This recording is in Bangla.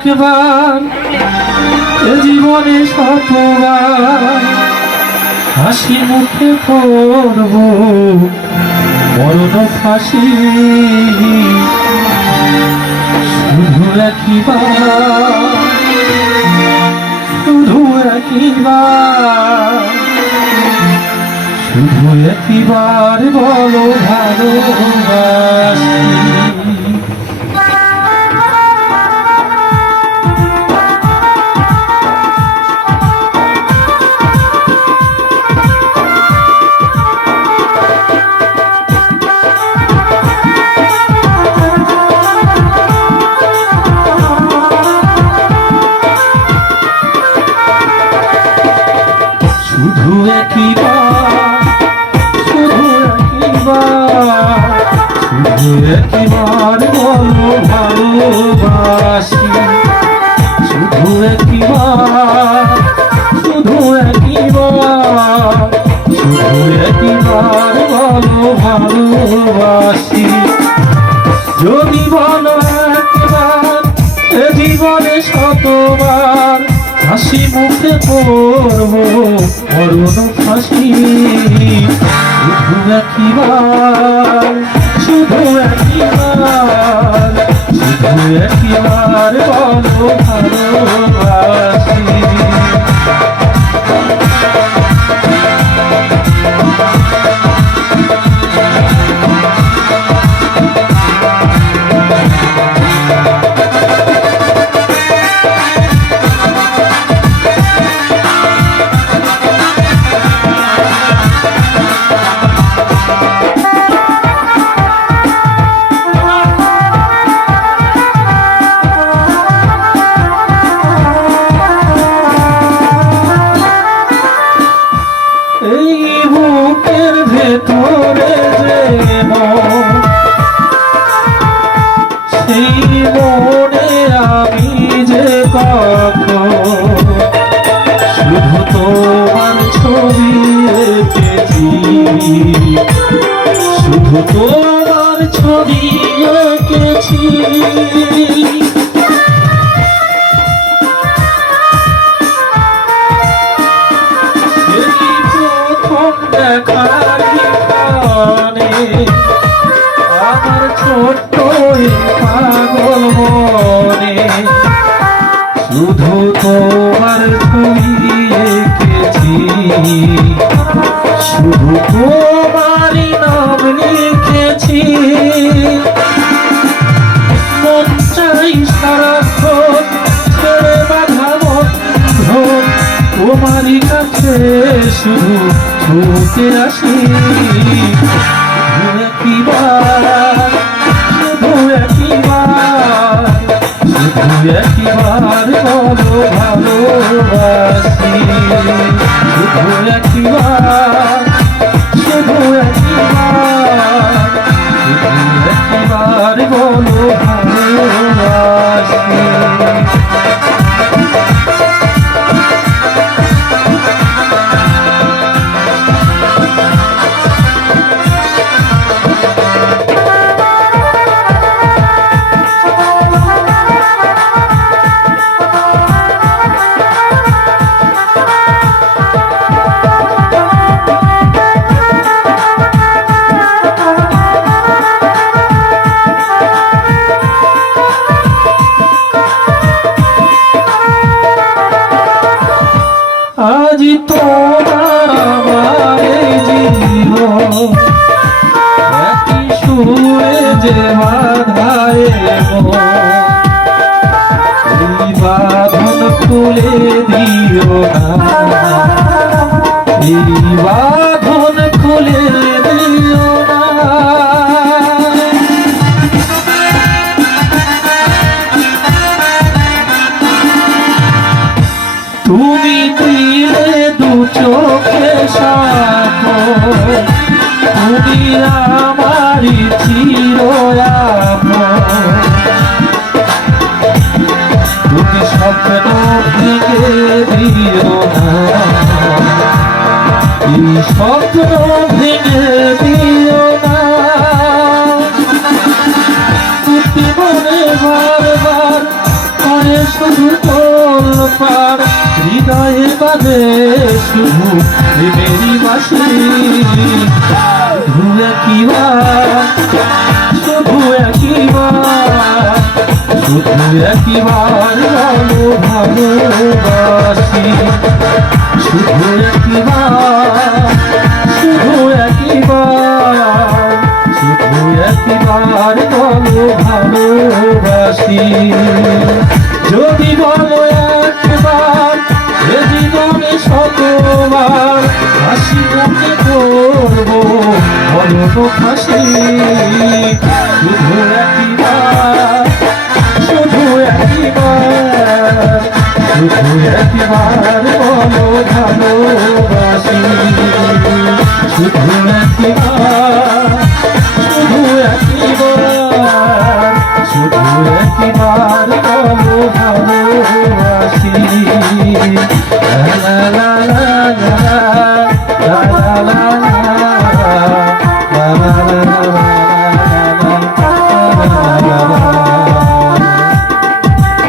একবার এ জীবনে শতবার হাসি মুখে করব মরণ ফাঁসি। শুধু একবার, শুধু একবার, শুধু একবার বলো ভালোবাসি। শুধু একবার, শুধু একবার, শুধু একবার বলো ভালোবাসি। শুধু একবার, শুধু একবার, শুধু একবার বলো ভালোবাসি। যদি বলো একবার এ জীবনে শতবার হাসি মুখে করব মরণ ফাঁসি। শুধু একবার, শুধু একবার, শুধু একবার বলো ভালোবাসি। ভেতরে যে মন, সেই মনে আমি যে কখন শুধু তোমার ছবি এঁকেছি, শুধু তোমার ছবি এঁকেছি। আমার ছোট্ট পাগল মনে শুধু তোমার ছবি এঁকেছি, শুধু তোমারই নাম লিখেছি। মন চাই সারাক্ষণ ছেড়ে বাঁধা বন্ধন তোমারই কাছে শুধু ছুটে আসি। একবার, শুধু একবার, শুধু একবার বলো ভালোবাসি। শুধু একবার, শুধু একবার, শুধু একবার বলো ভালোবাসি। আজ তোমার আমার জীবন একই সুরে যে বাঁধায় এই বাঁধন খুলে দিও না, এই বাঁধন খুলে দিও না। তুমি দিলে দু চোখে সাথ, তুমি আমারি চিরআপন। তুমি স্বপ্ন ভেঙে দিও না, এই স্বপ্ন ভেঙে দিও না। তুমি মনে বারবার করে শুধু তোলপার, হৃদয়ে বাজে শুধু প্রেমেরই বাঁশি। শুধু একবার, শুধু একবার, শুধু একবার বলো ভালোবাসি। শুধু একবার, শুধু একবার, শুধু একবার বলো ভালোবাসি। যদি বলো একবার এ জীবনে শতবার, হাসি মুখে করবো বলো ফাঁসি। শুধু একবার, শুধু একবার, শুধু একবার বলো ভালোবাসি। শুধু একবার, শুধু একবার, শুধু একবার বলো ভালোবাসি। লা লা লা লা লা লা লা লা লা।